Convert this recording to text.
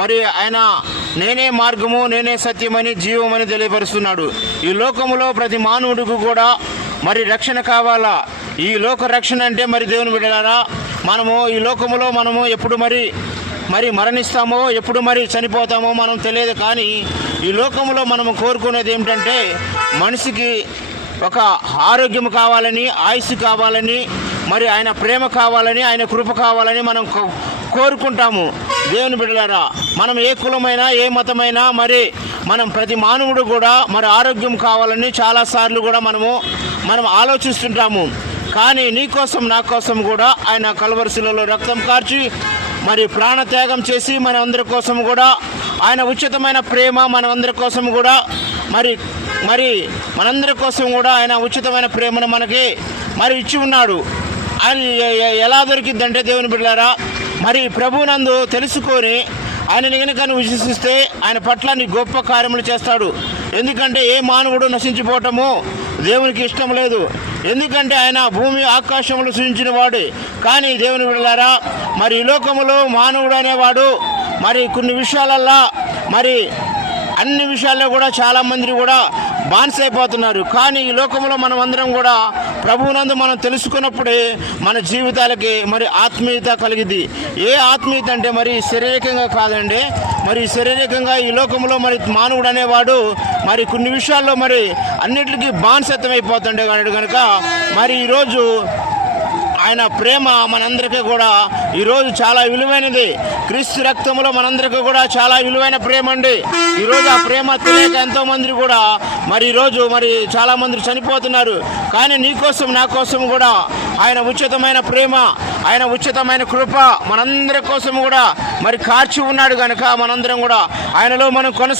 మరి ఆయన నేనే మార్గము, నేనే సత్యమని, జీవమని తెలియపరుస్తున్నాడు. ఈ లోకములో ప్రతి మానవుడికి కూడా మరి రక్షణ కావాలా. ఈ లోక రక్షణ అంటే మరి దేవుని బిడ్డలారా, మనము ఈ లోకములో మనము ఎప్పుడు మరి మరణిస్తామో, ఎప్పుడు మరి చనిపోతామో మనం తెలియదు. కానీ ఈ లోకంలో మనము కోరుకునేది ఏమిటంటే మనిషికి ఒక ఆరోగ్యం కావాలని, ఆయుష్ కావాలని, మరి ఆయన ప్రేమ కావాలని, ఆయన కృప కావాలని మనం కోరుకుంటాము. దేవుని బిడ్డలారా, మనం ఏ కులమైనా ఏ మతమైనా మరి మనం ప్రతి మానవుడు కూడా మరి ఆరోగ్యం కావాలని చాలాసార్లు కూడా మనం ఆలోచిస్తుంటాము. కానీ నీ కోసం నా కోసం కూడా ఆయన కల్వరి శిలువలో రక్తం కార్చి మరి ప్రాణత్యాగం చేసి మన అందరి కోసం కూడా ఆయన ఉచితమైన ప్రేమ మన అందరి కోసం కూడా మరి మనందరి కోసం కూడా ఆయన ఉచితమైన ప్రేమను మనకి మరి ఇచ్చి ఉన్నాడు. ఆయన ఎలా దొరికిందంటే దేవుని బిడ్డలారా, మరి ప్రభువునందు తెలుసుకొని ఆయనని కనుక నువ్వు విశ్వసిస్తే ఆయన పట్ల నీ గొప్ప కార్యములు చేస్తాడు. ఎందుకంటే ఏ మానవుడు నశించిపోవటము దేవునికి ఇష్టం లేదు. ఎందుకంటే ఆయన భూమి ఆకాశములు సృజించిన వాడు. కానీ దేవుని బిడ్డలారా, మరి ఈ లోకములో మానవుడు అనేవాడు మరి కొన్ని విషయాలల్లా మరి అన్ని విషయాల్లో కూడా చాలామంది కూడా బానిసైపోతున్నారు. కానీ ఈ లోకంలో మనం అందరం కూడా ప్రభువునందు మనం తెలుసుకున్నప్పుడే మన జీవితాలకి మరి ఆత్మీయత కలిగింది. ఏ ఆత్మీయత అంటే మరి శారీరకంగా కాదండి. మరి శారీరకంగా ఈ లోకంలో మరి మానవుడు అనేవాడు మరి కొన్ని విషయాల్లో మరి అన్నిటికీ బానిసత్వం అయిపోతుండే కనుక మరి ఈరోజు ఆయన ప్రేమ మనందరికీ కూడా ఈరోజు చాలా విలువైనది. క్రీస్తు రక్తంలో మనందరికీ కూడా చాలా విలువైన ప్రేమ అండి. ఈరోజు ఆ ప్రేమ తెలియక ఎంతోమంది కూడా మరి ఈరోజు మరి చాలామంది చనిపోతున్నారు. కానీ నీ కోసం నా కోసం కూడా ఆయన ఉచితమైన ప్రేమ, ఆయన ఉచితమైన కృప మనందరి కోసం కూడా మరి కార్చి ఉన్నాడు కనుక మనందరం కూడా ఆయనలో మనం